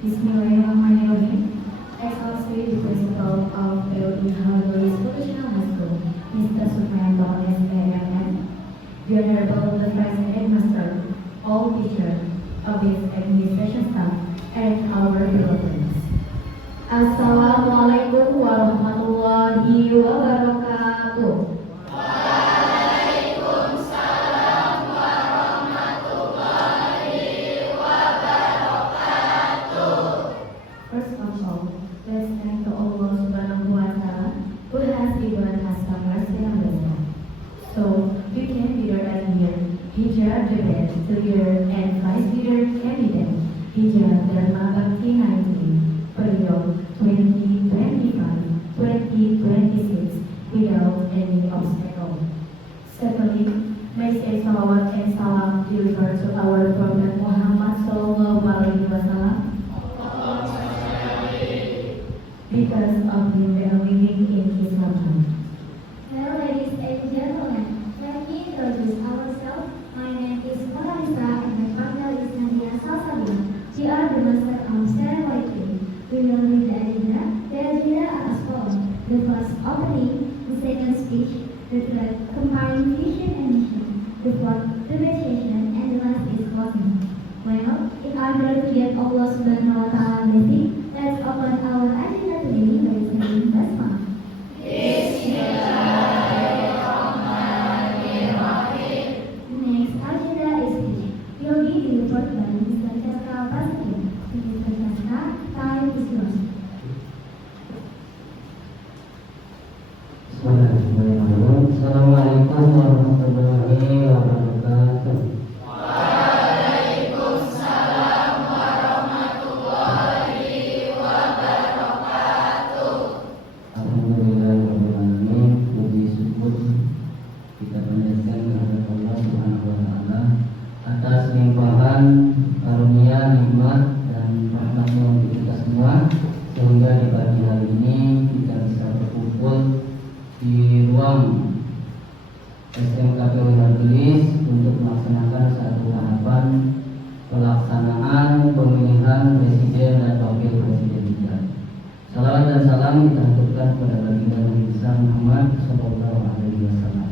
Bismillahirrahmanirrahim. As also the principal of POD Hardways Vocational High School, Mr. Supriyanto SAMM, the Honorable the President Master, all teachers, office administration staff, and our beloved. Assalamualaikum warahmatullahi wabarakatuh. First of all, let's thank to Allah Subhanahu wa Ta'ala who has given us the mercy and wisdom. So we can be right here, Hijrah Jabez, Clear and Vice Leader Candidate, Hijrah Dharma Bakti 19, period 2025-2026 without any obstacle. Secondly, may say salawat and salam delivered to our Prophet Muhammad Sallallahu Alaihi Wasallam. Because of the living in his country. Hello ladies and gentlemen, let me introduce ourselves. My name is Farisa and my partner is Nadia Salsabila. We are the master of ceremony. We will read the agenda. The agenda are as follows: the first opening, the second speech, the third combining vision and mission, the fourth debate session, and the last is closing. Well, in order to get Allah Subhanahu wa Ta'ala blessing, let's open our agenda today by saying Basmalah. Next agenda is speech. Will be delivered by Mr. Chaska Prasetyo. Mr. Chaska, time is yours. Bismillahirrahmanirrahim. Assalamualaikum warahmatullahi wabarakatuh. Alhamdulillahirrahmanirrahim. Puji syukur kita panjatkan kepada Allah Subhanahu wa Ta'ala atas limpahan karunia, nikmat dan rahmatnya untuk kita semua, sehingga di pagi hari ini kita bisa berkumpul di ruang SMKP Hardways untuk melaksanakan satu tahapan pelaksanaan pemilihan presiden dan wakil presiden kita. Salawat dan salam kita haturkan kepada baginda Nabi besar Muhammad Sallallahu Alaihi Wasallam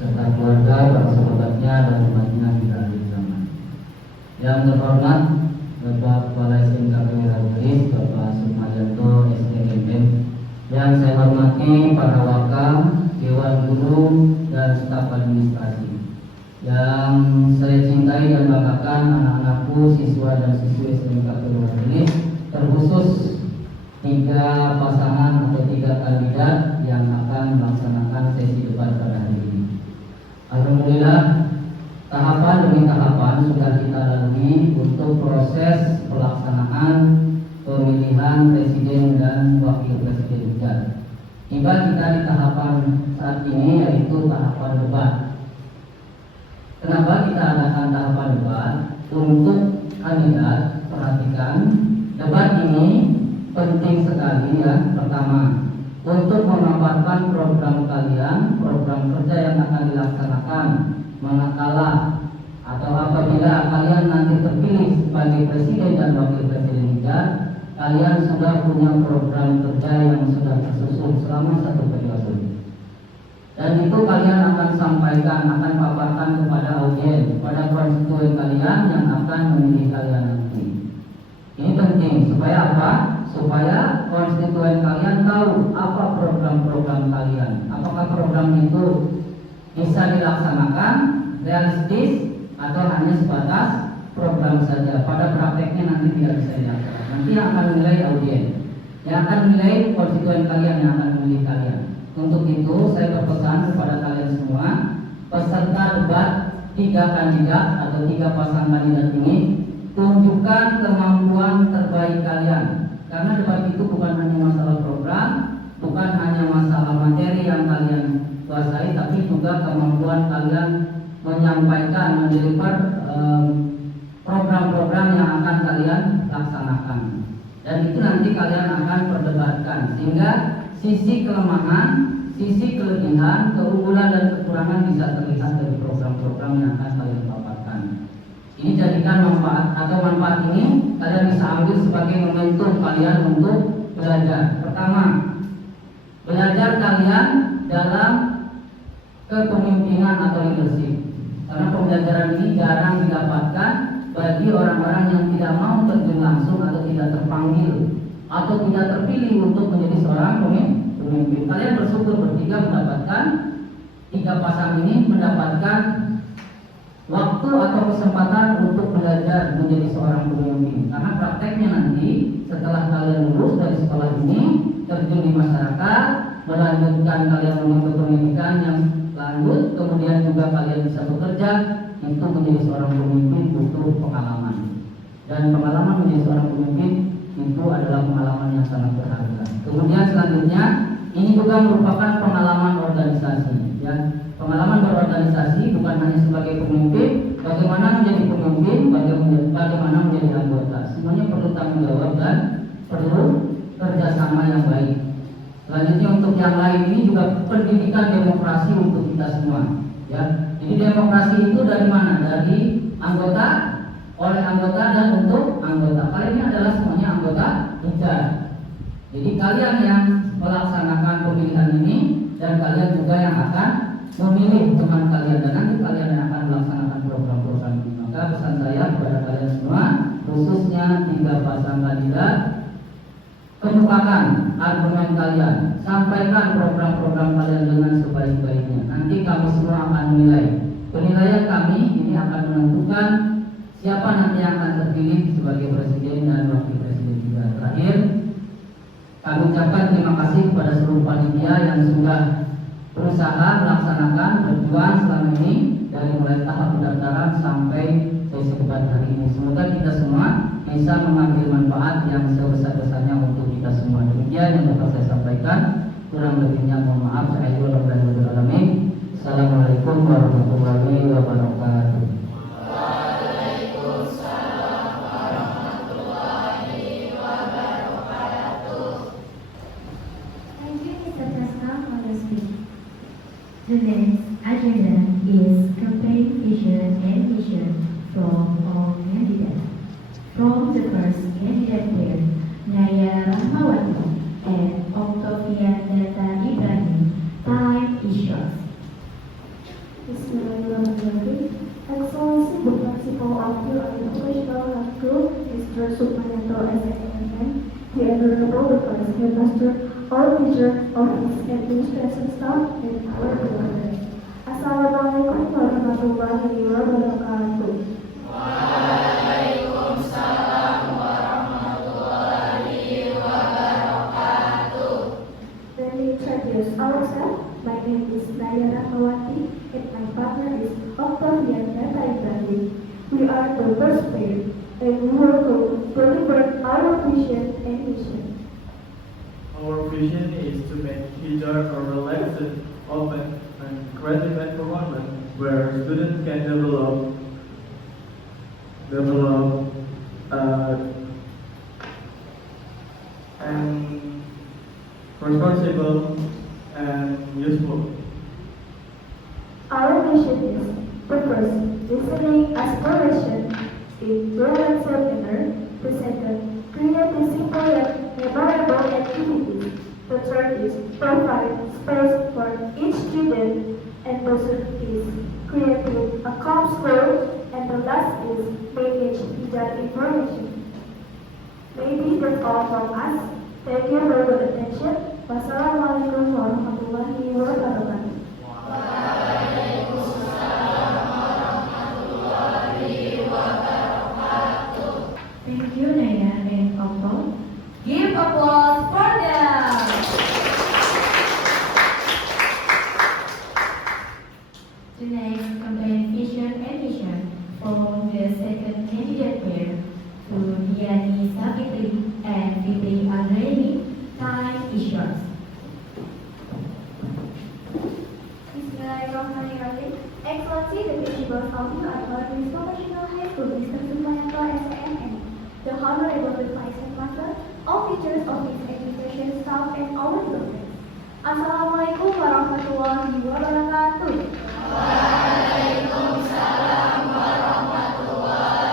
serta keluarga, para sahabatnya dan umatnya hingga akhir zaman. Yang terhormat Bapak Kepala SMKP Hardways, Bapak Supriyanto SAMM. Yang saya hormati para wakil, dewan guru dan staf administrasi. Yang saya cintai dan banggakan anak-anakku, siswa dan siswi SMKP Hardways, terkhusus 3 pasangan atau 3 kandidat yang akan melaksanakan sesi debat pada hari ini. Alhamdulillah, tahapan demi tahapan sudah kita lalui untuk proses pelaksanaan pemilihan presiden dan wakil presiden kita. Tiba kita di tahapan saat ini, yaitu tahapan debat. Kenapa kita adakan tahapan debat? Untuk kandidat, perhatikan, debat ini penting sekali ya. Pertama, untuk memaparkan program kalian, program kerja yang akan dilaksanakan manakala atau apabila kalian nanti terpilih sebagai presiden dan wakil presiden kita, kalian sudah punya program kerja yang sudah tersusun selama 1 periode. Dan itu kalian akan sampaikan, akan paparkan kepada audiens, kepada konstituen kalian yang akan memilih kalian nanti. Ini penting supaya apa? Supaya konstituen kalian tahu apa program-program kalian. Apakah program itu bisa dilaksanakan, realistis, atau hanya sebatas program saja. Pada prakteknya nanti tidak bisa dilaksanakan. Nanti yang akan menilai audiens, yang akan menilai konstituen kalian, yang akan memilih kalian. Untuk itu saya berpesan kepada kalian semua, peserta debat 3 kandidat atau 3 pasang kandidat ini, tunjukkan kemampuan terbaik kalian. Karena debat itu bukan hanya masalah program, bukan hanya masalah materi yang kalian kuasai, tapi juga kemampuan kalian menyampaikan, mendeliver program-program yang akan kalian laksanakan. Dan itu nanti kalian akan perdebatkan, sehingga sisi kelemahan, sisi kelebihan, keunggulan dan kekurangan bisa terlihat dari program-program yang akan kalian paparkan. Ini jadikan manfaat ini kalian bisa ambil sebagai momentum kalian untuk belajar. Pertama, belajar kalian dalam kepemimpinan atau leadership. Karena pembelajaran ini jarang didapatkan bagi orang-orang yang tidak mau terjun langsung atau tidak terpanggil atau tidak terpilih untuk menjadi seorang pemimpin. Kalian bersyukur bertiga mendapatkan, tiga pasang ini mendapatkan waktu atau kesempatan untuk belajar menjadi seorang pemimpin. Karena prakteknya nanti setelah kalian lulus dari sekolah ini, terjun di masyarakat, melanjutkan kalian menuntut pendidikan yang lanjut, kemudian juga kalian bisa bekerja, itu menjadi seorang pemimpin butuh pengalaman. Dan pengalaman menjadi seorang pemimpin itu adalah pengalaman yang sangat berharga. Kemudian selanjutnya, ini juga merupakan pengalaman organisasi, ya. Pengalaman berorganisasi bukan hanya sebagai pemimpin, bagaimana menjadi pemimpin, bagaimana menjadi anggota. Semuanya perlu tanggung jawab dan perlu kerjasama yang baik. Selanjutnya untuk yang lain ini juga pendidikan demokrasi untuk kita semua, ya. Jadi demokrasi itu dari mana? Dari anggota, oleh anggota dan untuk anggota. Kalian ini adalah semuanya anggota hijau. Jadi kalian yang melaksanakan pemilihan ini dan kalian juga yang akan memilih teman kalian dan nanti kalian yang akan melaksanakan program-program ini. Maka pesan saya kepada kalian semua, khususnya 3 pasang kandidat, kemukakan argumen kalian, sampaikan program-program kalian dengan sebaik-baiknya. Nanti kami semua akan menilai. Penilaian kami ini akan menentukan siapa nanti yang akan terpilih sebagai presiden dan wakil presiden juga. Terakhir, kami ucapkan terima kasih kepada seluruh panitia yang sudah berusaha melaksanakan berjuang selama ini dari mulai tahap pendaftaran sampai sesi debat hari ini. Semoga kita semua bisa mengambil manfaat yang sebesar-besarnya untuk kita semua. Demikian yang dapat saya sampaikan. Kurang lebihnya mohon maaf. Assalamualaikum warahmatullahi wabarakatuh. The next agenda is campaign vision and mission from all candidates. From the first candidate pair, Naya Rahmawati and Octavia Neta Ibrahim, time is short. Bismillahirrahmanirrahim. Excellency, the Principal of the Educational Health Group, Mr. Supriyanto SNM, the Honorable the Vice Headmaster, all teacher, office, administration staff, and our beloved. Assalamualaikum warahmatullahi wabarakatuh. Waalaikumsalam warahmatullahi wabarakatuh. Let me introduce ourselves. My name is Naya Rahmawati, and my partner is Octavia Neta Ibrahim. We are the first pair, and we will deliver our vision and mission. Our vision is to make Hijab a relaxed, open, and creative environment where students can develop and responsible and useful. Our mission is the first, listening aspiration in balanced manner, the second, creating simple yet memorable activities. The third is provide space for each student, and the third is creating a calm school, and the last is manage hidden information. Maybe that's all from us. Thank you for your attention. Wassalamualaikum warahmatullahi wabarakatuh. Thank you, Naya and Octo. Give applause for them. The next campaign vision and mission from the second candidate pair to Diani Savitri and Fitri Andreni. Time is short. Bismillahirrahmanirrahim. Excellency, the principal of the Principal National High School, Mr. Supriyanto SNM, the Honorable Vice Headmaster, all teachers of its administration staff, and our students. Assalamualaikum warahmatullahi wabarakatuh. Waalaikumsalam warahmatullahi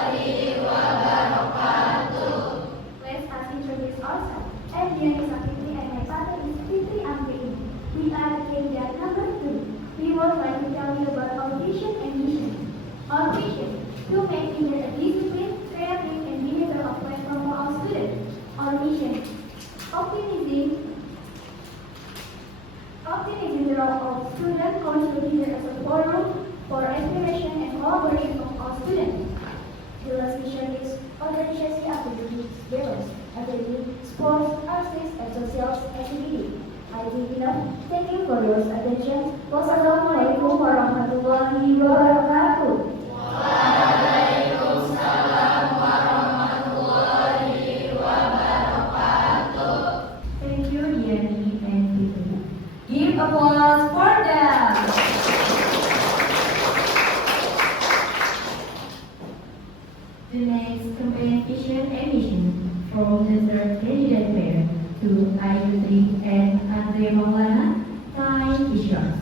Acting is the role of student council leader as a forum for exploration and collaboration of all students. The last mission is organization activities, games, academic, sports, arts, and social activity. I think enough. Thank you for your attention. Wassalamualaikum warahmatullahi wabarakatuh. Thank you, Diani and Fitri. Give applause for them. The next competition emission from the third candidate pair to Ayu and Andre Maulana, time is yours.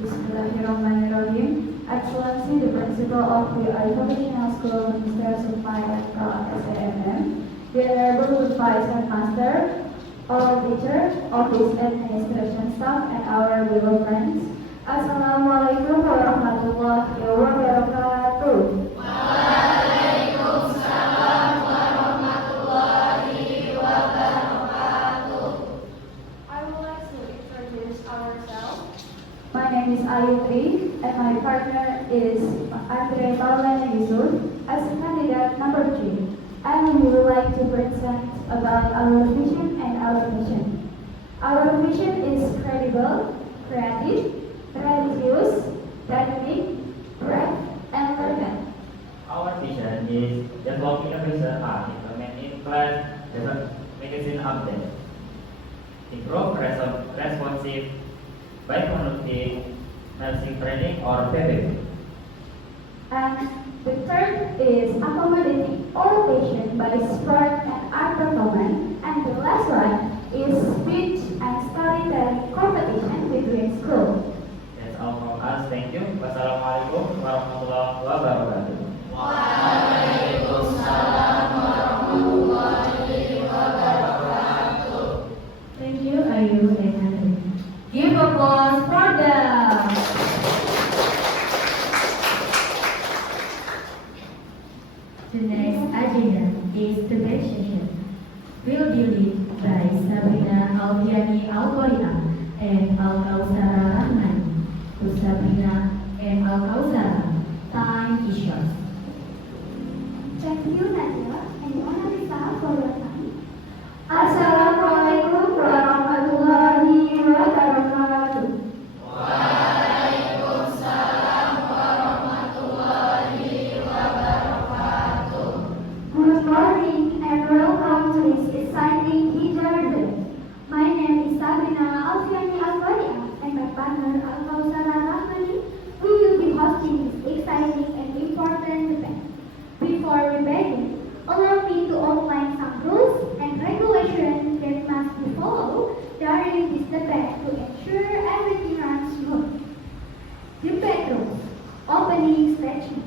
Bismillahirrahmanirrahim. Excellency, the Principal of the Vocational School, Mr. Supayaka SAMM, the Honorable Vice Headmaster, all teachers, office administration staff, and our beloved friends. Assalamualaikum warahmatullahi wabarakatuh. I would like to introduce ourselves. My name is Ayutri and my partner is Andre Maulana Yusuf as candidate number 3. And we would like to present about our vision and our mission. Our vision is credible, creative, religious, dynamic, bright, and relevant. Our vision is developing a research and implementing class magazine update. Improve responsive by conducting nursing training or PPP. And the third is accommodating all patients by sport and art performance. And the last one is speech and storytelling competition between schools. That's all from us. Thank you. Wassalamualaikum warahmatullahi wabarakatuh. Thank you, Ayu and Andre. Give applause for them. The next agenda is debate session. Will be led by Sabrina Alfiani Algoria and Al-Kausara Rahmani. To Sabrina and Al-Kausara, time is yours. Thank you, Nadia and Mona Lisa for your time. Assalamualaikum warahmatullahi wabarakatuh. Good morning and welcome to this exciting Hijrah Day. My name is Sabrina Alfiani Algoria and my partner Al-Kausara Rahmani. We will be hosting this exciting and important event. Before we begin, allow me to outline some rules and regulations that must be followed during this debate to ensure everything runs smooth. Debate rules. Opening statement.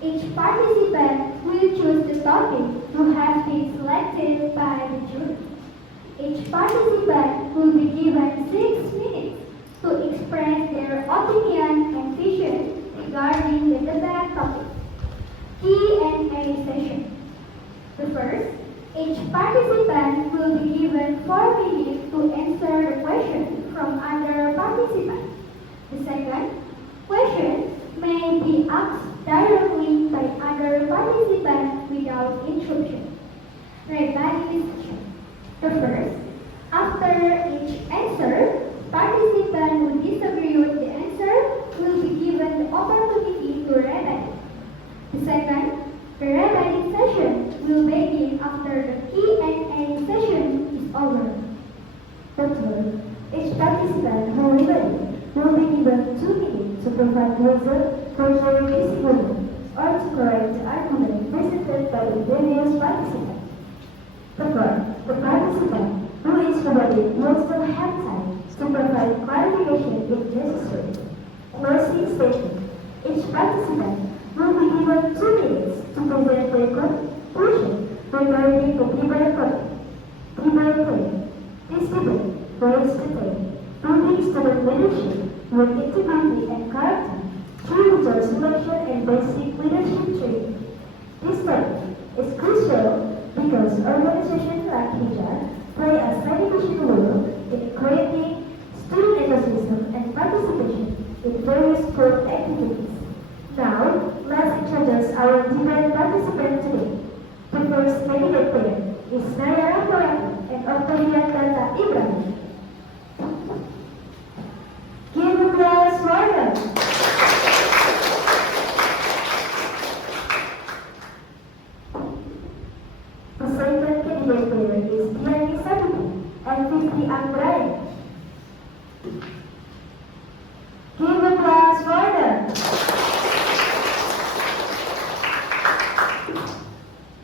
Each participant will choose the topic to have been selected by the jury. Each participant will be given 6 minutes to express their opinion and vision regarding the debate topic. Q&A session. The first, each participant will be given 4 minutes to answer the question from other participants. The second, questions may be asked directly by other participants without interruption. Rebuttal session. The first, after each answer, participant who disagree with the answer will be given the opportunity to rebut. The second, the rebuttal session will begin after the Q&A session is over. The third, each participant who will be given 2 minutes to provide reason for their disagreement or to correct the argument presented by the previous participant. The fourth, the participant who is rebutted will still have time to provide clarification if necessary. Closing statement. Each participant will be given 2 minutes to present their conclusion regarding the debate topic. Debate claim. This debate raised the theme, proving student leadership with integrity and character through resource selection and basic leadership training. This topic is crucial because organizations like Hijab play a significant role in creating student ecosystem and participation in various sport activities. Now, let's introduce our different participants today. The first candidate player is Nayara Morato and Octavia Tata Ibrahim. Give a applause for them. The second candidate player is Diani Sabuti and Fifty Angbrain. Give a applause for them.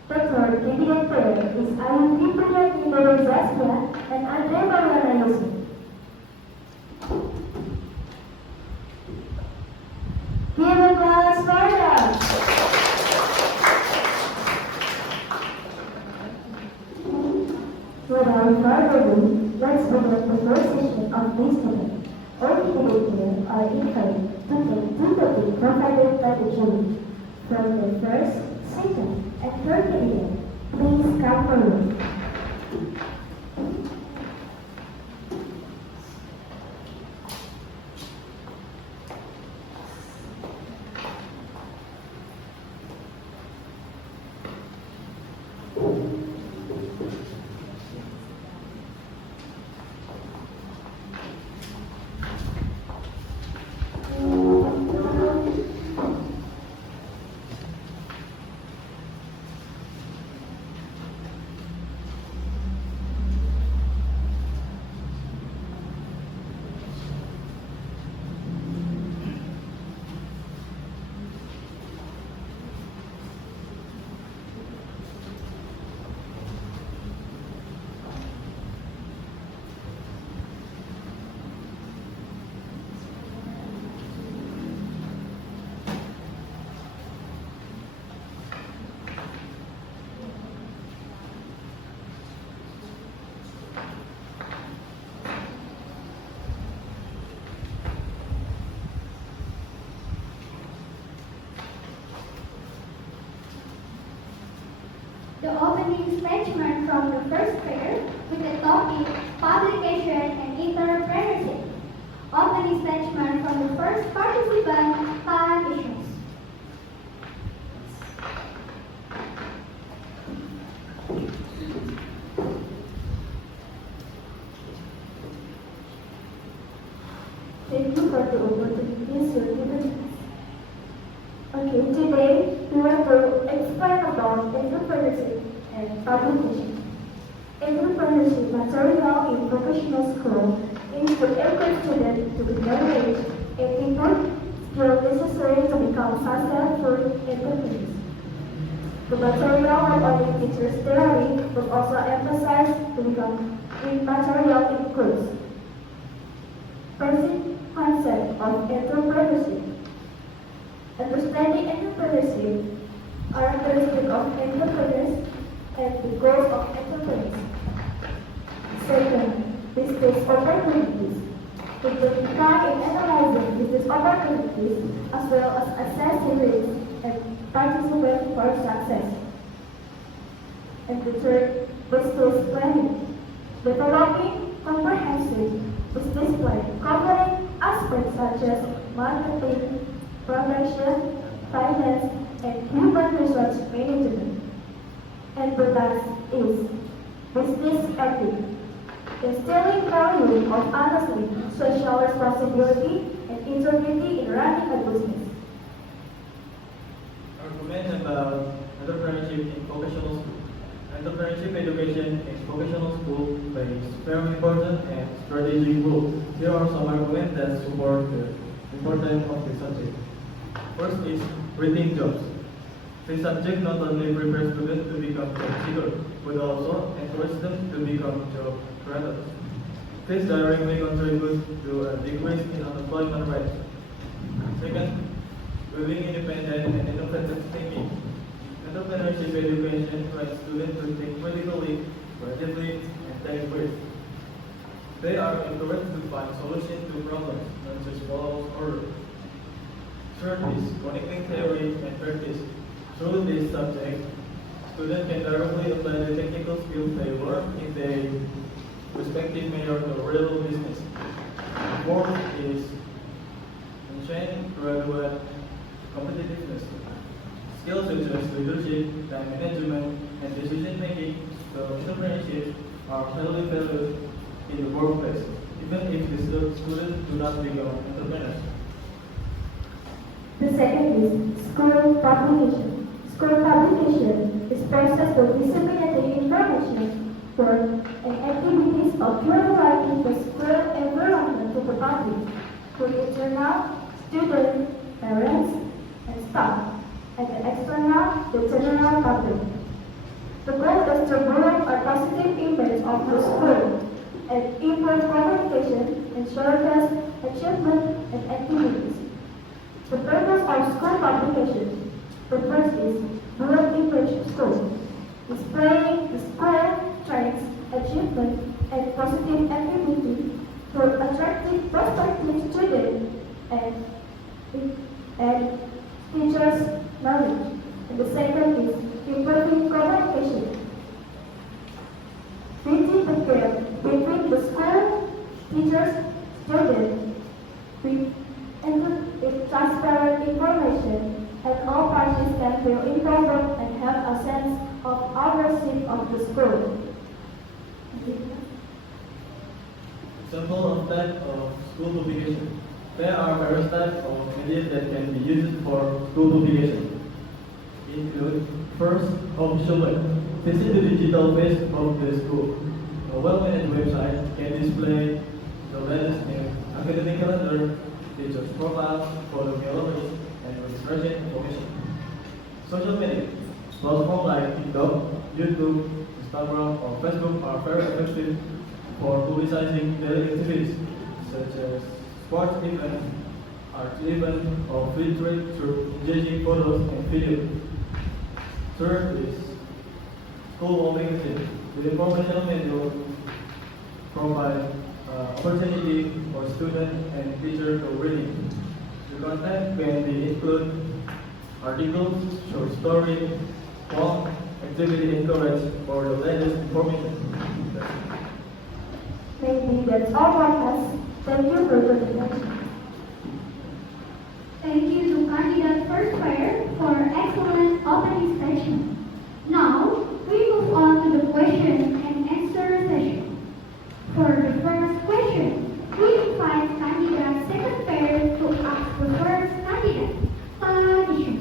The third candidate player is Ayu Fitria Indoro Zaskia and Andre Maulana Yusuf. Give a applause for them. Without further ado, let's begin the first session of this debate. All candidates here are invited to take two topics provided by the jury. From the first, second, and third candidate, please come forward. The opening statement from the first player with the topic Publication and Entrepreneurship. Opening statement from the first participant, Tan Issues. Thank you for the opportunity to given us. Okay, today we want to explain about entrepreneurship and publication. Entrepreneurship material in professional school is to equip students to be knowledge and input skills necessary to become successful entrepreneurs. The material not only teaches theory but also emphasize to become material includes basic concept of entrepreneurship. Understanding entrepreneurship, characteristics of entrepreneurs, and the goals of entrepreneurs. Second, business opportunities. To identify and analyzing business opportunities as well as assessing risks and participate for success. And the third, business planning. Developing comprehensive business plan covering aspects such as marketing, production, finance, and human resource management. And the last is business ethics, instilling value of honesty, social responsibility, and integrity in running a business. Argument about entrepreneurship in vocational school. Entrepreneurship education in vocational school plays very important and strategic role. Here are some arguments that support the importance of the subject. First is creating jobs. This subject not only prepares students to become job seekers, but also encourages them to become job creators. This directly contributes to a decrease in unemployment rate. Second, building independent and innovative thinking. Entrepreneurship education trains students to think critically, creatively, and take risks. They are encouraged to find solutions to problems, not just follow orders. Third is connecting theory and practice. Through this subject, Students can directly apply the technical skills they learn in their respective major to real business. Fourth is ensuring graduate competitiveness. Skills such as leadership, time management, and decision making, the entrepreneurship are highly valued in the workplace, even if the students do not become entrepreneurs. The second is school publication. School publication is process for disseminating information for and activities of pure writing the school environment to the public, for the journal, students, parents, and staff, and the external, the general public. The goal is to bring a positive image of the school and improve communication and showcase achievement and activities. The purpose of school publication. The first is build image of school, displaying the school strengths, achievement, and positive activity for attractive prospective students and teachers' knowledge. And the second is improving communication. Bridging the gap between the school, teachers, students, with transparent information, and all parties can feel involved and have a sense of ownership of the school. Example of type of school publication. There are various types of media that can be used for school publication. Include first, official web. Visit the digital face of the school. A well-managed website can display the latest news, academic calendar, teachers' profiles, photo galleries, and registration information. Social media. Platforms like TikTok, YouTube, Instagram, or Facebook are very effective for publicizing daily activities such as sports events, art events, or free trade through engaging photos and videos. Third is school magazine. The informational media provide opportunity for students and teachers to reading. The content can be include articles, short stories, poems, activity encourage for the latest information. Maybe that's all from us. Thank you for your attention. Thank you to candidate first pair for excellent opening session. Now, we move on to the question and answer session. For the first question, we invite candidate second pair to ask the first candidate. Conditions.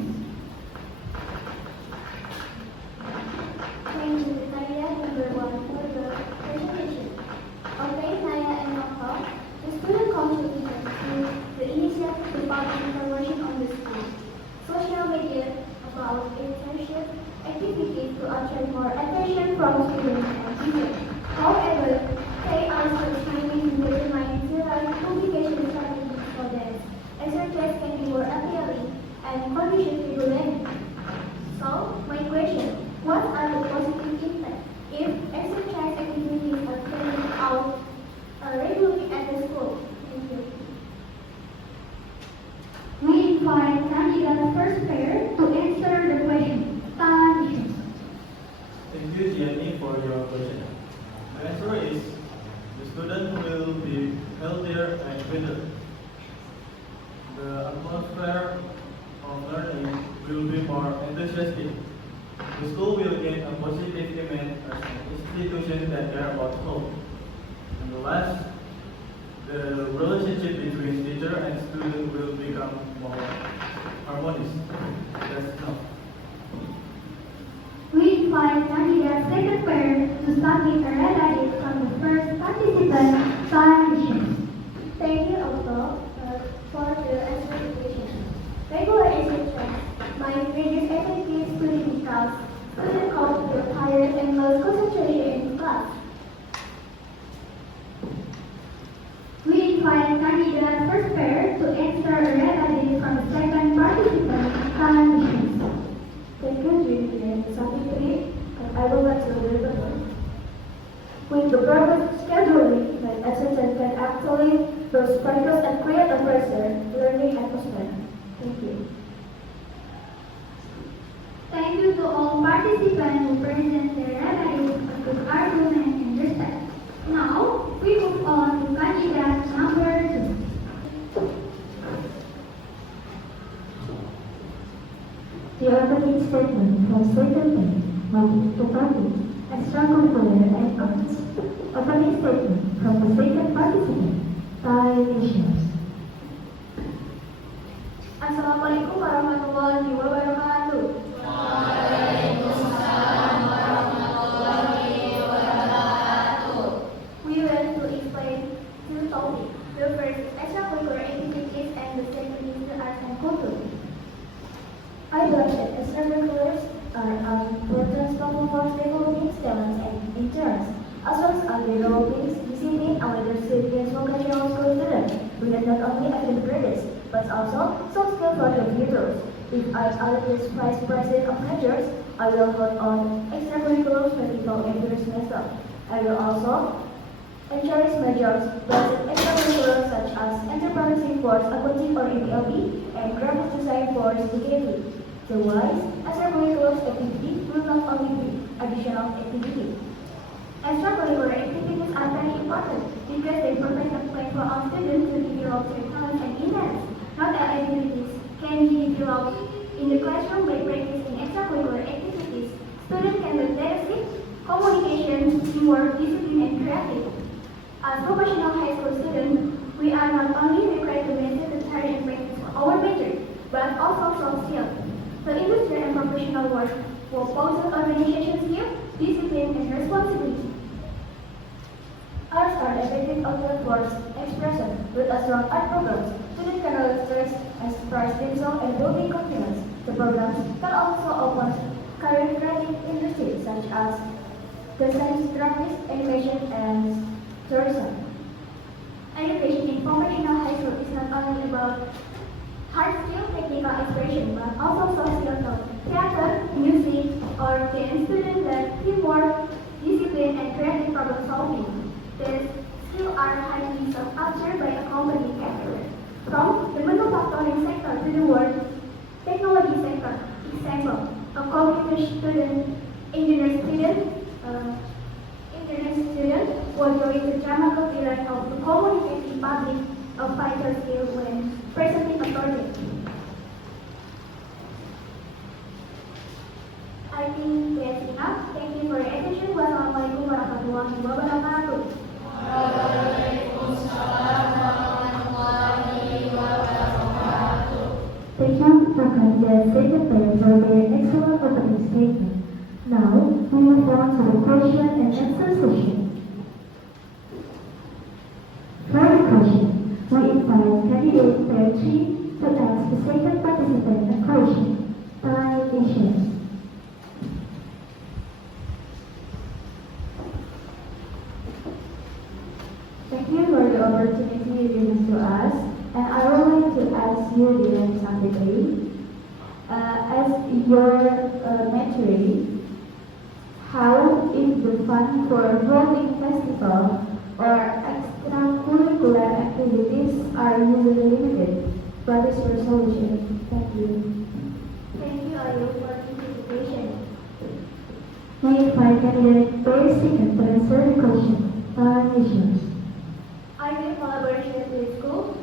Thank you, candidate number 1 for the presentation. Okay, Naya and Noko, the student contributed to the initiative to publish information on the school, social media about internship activities to attract more attention from students and teachers. However, they also trying to determine the right publication strategies for them. Exercise can be more appealing and conditions regulated. So, my question, what are the positive impacts if exercise activities are carried out regularly at the school? Thank you. We invite candidate first pair to answer the question. Conditions. Thank you, Gianni, for your question. The answer is the student will be healthier and fitter. The atmosphere of learning will be more enthusiastic. The school will gain a positive image as an institution that care about home. And the last, the relationship between teacher and student will become more harmonious. That's enough. We invite candidate second pair to submit a red edit from the first participant. Conditions. Thank you also for the explanation. Regular exercise might reduce effective study because students come to a higher and less concentration in class. We invite candidate first pair to answer a red edit from the second participant. Conditions. Thank you, Judy and Savitri, and I will let you deliver. With the proper scheduling, my assistant can actually build sparkles and create a pleasant learning atmosphere. Thank you. Thank you to all participants. participants will present their remedies of good argument and respect. Now, we move on to candidate number 2. The opening statement from Secretary of the Party, extracurricular and arts. Opening statement from the second participant, by Issues. Assalamualaikum warahmatullahi wabarakatuh. We will to explain two topics. The first is extracurricular activities and the second is the arts and culture. I believe that extracurriculars are an important tool for developing talents and interests, as well as developing discipline and leadership in vocational school students, with not only academic credits, but also soft skills for the future. If I allocate vice president of majors, I will hold on extracurricular festival every semester. I will also encourage majors based extracurriculars such as entrepreneurship for accounting or EPLB and graphic design for CKT. The wise extracurricular activity will not only be additional activity. Extracurricular activities are very important because they provide a platform for students to develop their talents and interests. Not all activities can be developed in the classroom by practicing extracurricular activities. Students can learn leadership, communication, teamwork, discipline, and creativity. As vocational high school students, we are not only required to master the theory and practice for our major, but also soft skills. The industry and professional work will possess organization skills, discipline, and responsibility. Arts are effective outlet for expression. With a strong art programs, students can express themselves and building confidence. The programs can also open career creative industries such as design, graphics, animation, and tourism. Education in professional high school is not only about hard skill, technical expression, but also social skills, theater, music, or dance. Students learn teamwork, discipline, and creative problem solving. These skills are highly sought after by a company everywhere, from the manufacturing sector to the world technology sector. Example: a computer student, engineer student, internet student will join the drama club to learn how to communicate in public, a vital skill when presenting a project. I think that's enough. Thank you for your attention. Wassalamualaikum warahmatullahi wabarakatuh. Thank you for candidate secretary for their excellent opening statement. Now, we move on to the question and answer session. For the question, we invite candidate pair 3 to ask the second participant a question. Time issues. Thank you for the opportunity given to us, and I would like to ask you, dear Secretary, as your mentoree, how is the fund for holding festival or extracurricular activities are usually limited? What is your solution? Thank you. Thank you, Ayu, for the invitation. We invite candidate pair 2 to answer the question. Time issues. I will collaborate with school,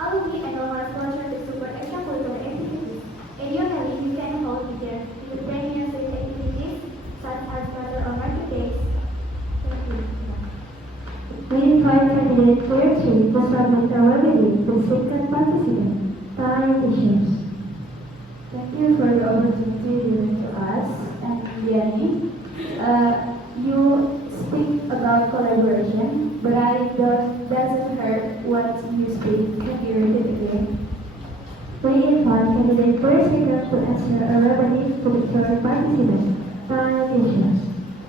alumni, and our sponsor to support extracurricular activities. Additionally, we can hold either independent activities such as further or market days. Thank you. We invite candidate pair 3 to submit a remedy to the second participant. Time issues. Thank you for the opportunity given to us. And Diani, you speak about collaboration, but I doesn't heard what you speak. Can you repeat again? We invite candidate pair 2 to answer a remedy to the third participant. Time issues.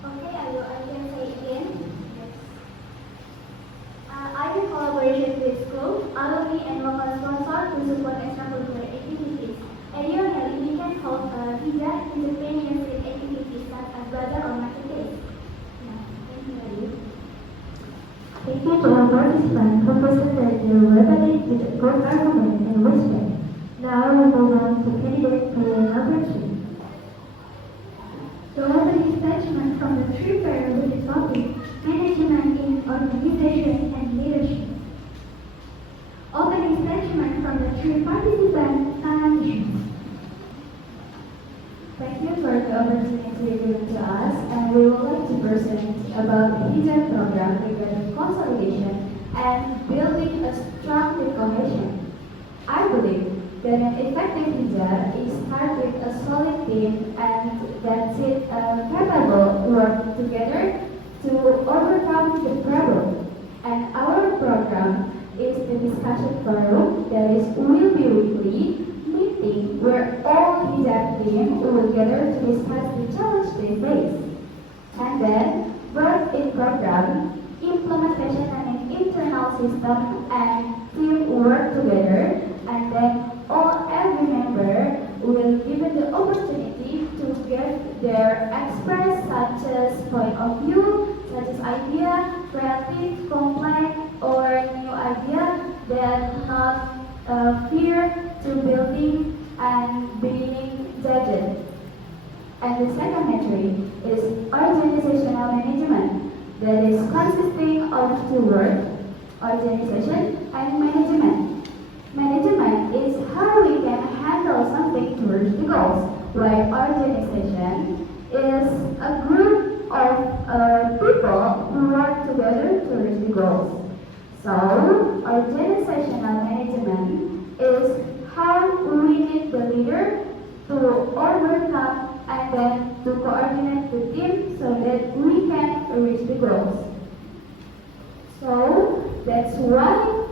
Okay, Ayu, I can say again. Yes. I will collaborate with school, alumni, and local sponsor to support extracurricular activities. Additionally, we can hold bigger independent activities such as brother or market days. Yeah, thank you, Ayu. Thank you to our participants who presented their remedy with a good argument and respect. Now we move on to candidate pair number 3. statement from the three pair with the topic Management in Organization and Leadership. Opening statement from the three participants and issues. Thank you for the opportunity given to us, and we would like to present about the HIJAB program regarding consolidation and building a strong cohesion. I believe that an effective HIJAB is start with a solid team and that's it capable work together to overcome the problem. And our program is the discussion forum that will be weekly meeting where all HIJAB team will gather to discuss the challenge they face. And then work in program, implementation and an internal system and team work together, and then every member will given the opportunity to give their express such as point of view, such as idea, creative, complaint, or new idea that not fear to building and being judged. And the second metric is organizational management, that is consisting of two words, organization and management. Management is how we can handle something towards the goals, while organization is a group of people who work together towards the goals. So, organizational management is how we need the leader to overcome and then to coordinate the team so that we can reach the goals. So, that's why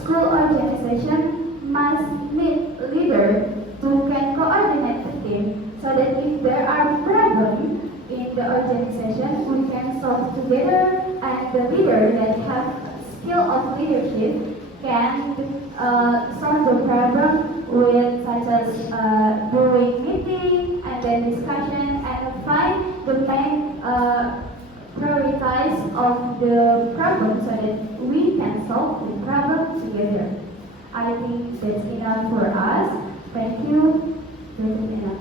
school organization must need leader who can coordinate the team so that if there are problems in the organization, we can solve together, and the leader that have skill of leadership can solve the problem with such as doing meeting and then discussion and find the main prioritize of the problem so that we can solve the problem together. I think that's enough for us. Thank you. That's enough.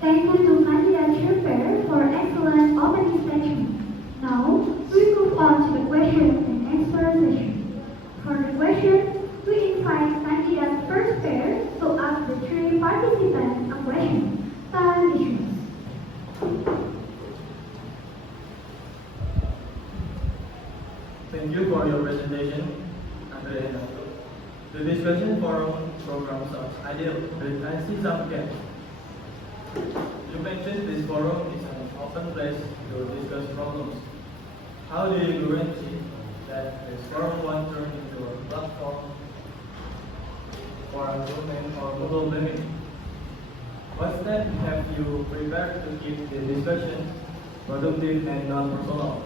Thank you to candidate Shriper for excellent opening statement. Now, we move on to the question and answer session. For the question, we invite candidate first pair to ask the three participants a question. Time issues. Thank you for your presentation, Andre and Nato. The discussion forum program sounds ideal, but I see some gaps. You mentioned this forum is an open place to discuss problems. How do you guarantee that this forum won't turn into a platform for argument or global blaming? What steps have you prepared to keep the discussion productive and non-personal?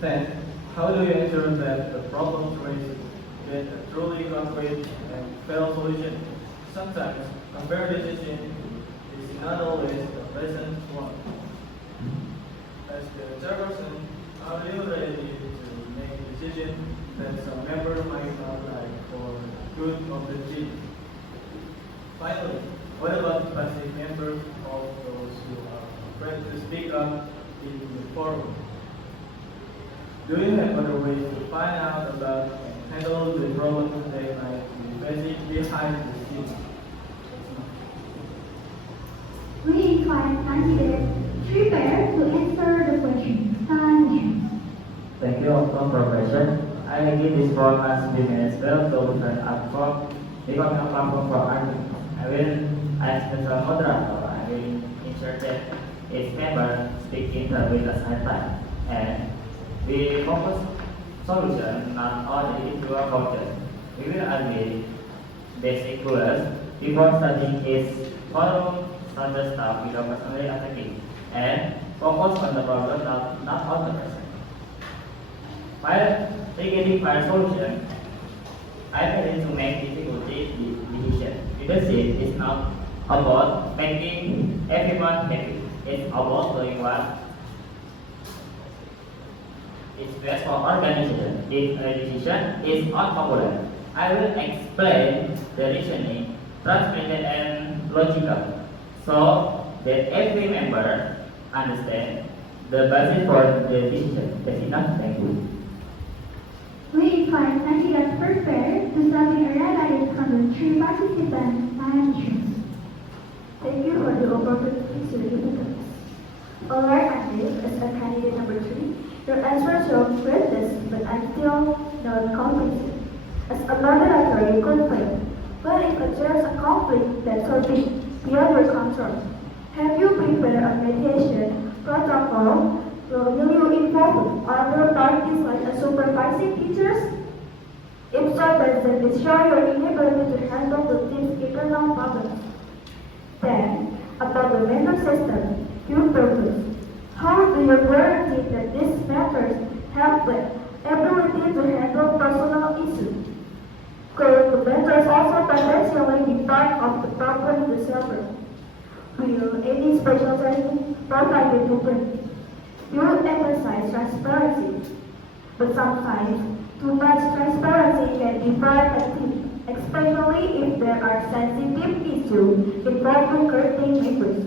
Then, how do you ensure that the problems raised get a truly concrete and fair solution? Sometimes, a fair decision is not always the pleasant one. As the chairperson, are you ready to make a decision that some member might not like for the good of the team? Finally, what about passive members of those who are afraid to speak up in the forum? Do you have other ways to find out about and handle the problems they might be facing behind the scenes? We invite candidate three pair to answer the question. Time issues. Thank you for progression. I give this forum as business well to turn up for becoming a platform for argument. As special moderator, I will ensure that its members speak in with a side time, and we focus solution not only into a culture. We will agree basic rules before starting its forum, such as staff without personally attacking, and focus on the problem, not on the person. While taking fire solution, I ready to make difficulty decision. Leadership is not about making everyone happy. It's about doing what is best for organization. If a decision is unpopular, I will explain the reasoning, transparent and logical. So that every member understand the basis for the decision. That's enough. Thank you. We invite candidates prepare to submit a red from the three participant issues. Thank you for the opportunity to give us. Alright, Andrew, as a candidate number 3, your answers show greatness, but I'm still not convinced. As a moderatory conflict, what if there's a conflict that's so big, beyond your control? Have you prepared a mediation protocol? Will you involve other parties like a supervising teachers? If so, does it show your inability to handle the team's internal problems? Then, about the mentor system you propose, how do you guarantee that these methods have the ability to handle personal issues? Could the mentors also potentially be part of the problem solver? Will any special training provided to them? You emphasize transparency, but sometimes too much transparency can divide a team, especially if there are sensitive issues involving certain members.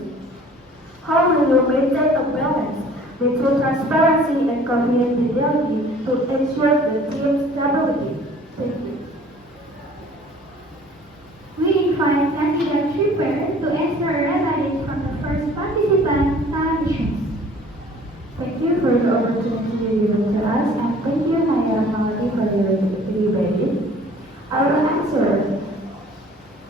How will you maintain a balance between transparency and confidentiality to ensure the team's stability? Thank you. We invite candidates prepare to answer related from the first participant issues. Thank you for the opportunity given to us, and thank you, Naya Malati, for the debate. I will answer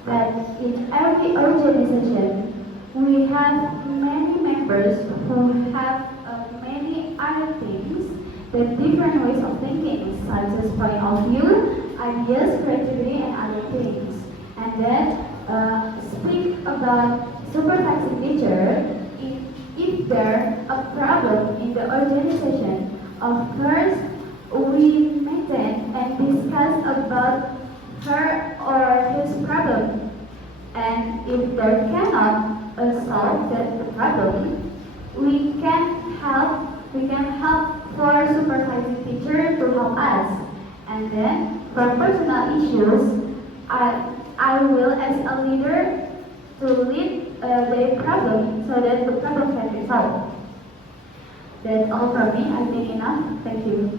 that in every organization, we have many members who have many other things, the different ways of thinking, such as point of view, ideas, creativity, and other things. And then speak about supervising teacher. If there's a problem in the organization, of course, we maintain and discuss about her or his problem. And if there cannot solve the problem, we can help for supervising teacher to help us. And then for personal issues, I will as a leader to lead the problem so that the problem can be solved. That's all from me. I think enough. Thank you.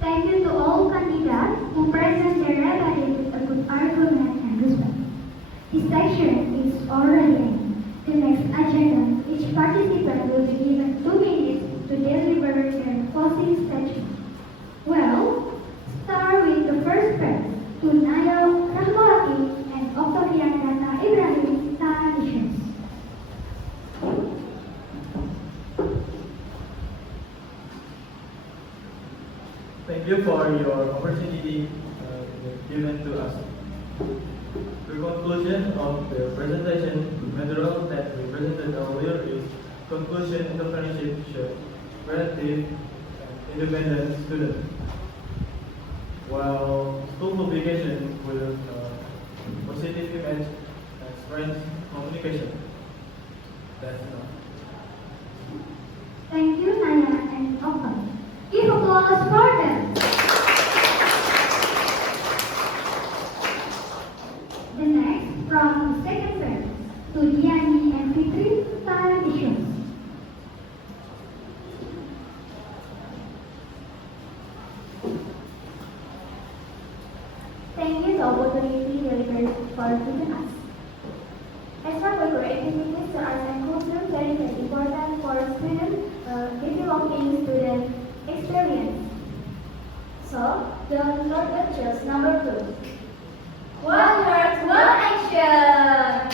Thank you to all candidates who present their related with a good argument and respect. This session is already ending. The next agenda, each participant will be given 2 minutes to deliver their closing statement. Well, start with the first press to Naya Rahmawati and Oktaviana Ibrahim Tanishus. Thank you for your opportunity given to us. The conclusion of the presentation material that we presented earlier is conclusion entrepreneurship shows creative and independent students. While school publication will positive image and strength communication. That's enough. Thank you, Naya and Okta. Give applause for them. The next, from the second verse, to Diani and Fitri Tanishus. Thank you the opportunity delivered for giving us. Extracurricular activities are and culture very important for students developing student experience. So, don't forget just number 2. One heart, one action!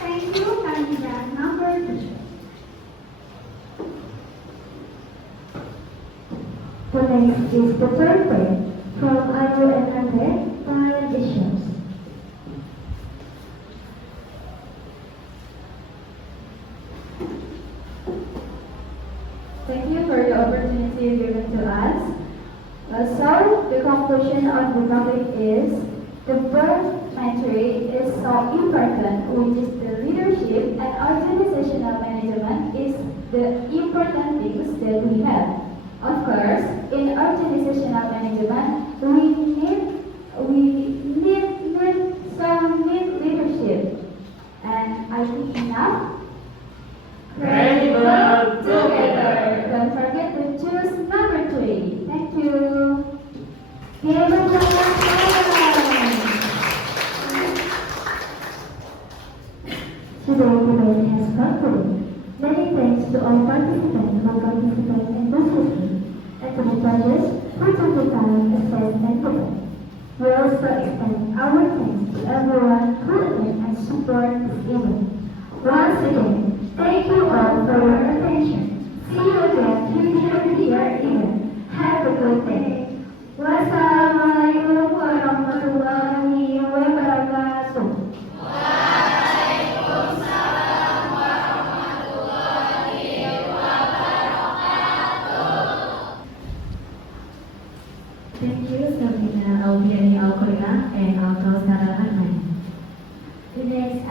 Thank you, candidate number 2. The next is the third grade from Ayu and Andre by Bishops. Thank you for the opportunity given to us. So, the conclusion of the topic is the birth matrix is so important, which is the leadership and organizational management is the important things that we have. Of course, in organizational management, we need Today debate has concluded. Many thanks to all participants who participated enthusiastically, and to the judges who took the time to assess and debate. We also extend our thanks to everyone who attended and supported this event. Once again, thank you all for your attention. See you again in the year event. Have a good day. Wassalamualaikum warahmatullahi wabarakatuh. Thank you, Sabrina Alfiani Al-Qur'an and Al-Kawthar Ahmad. The next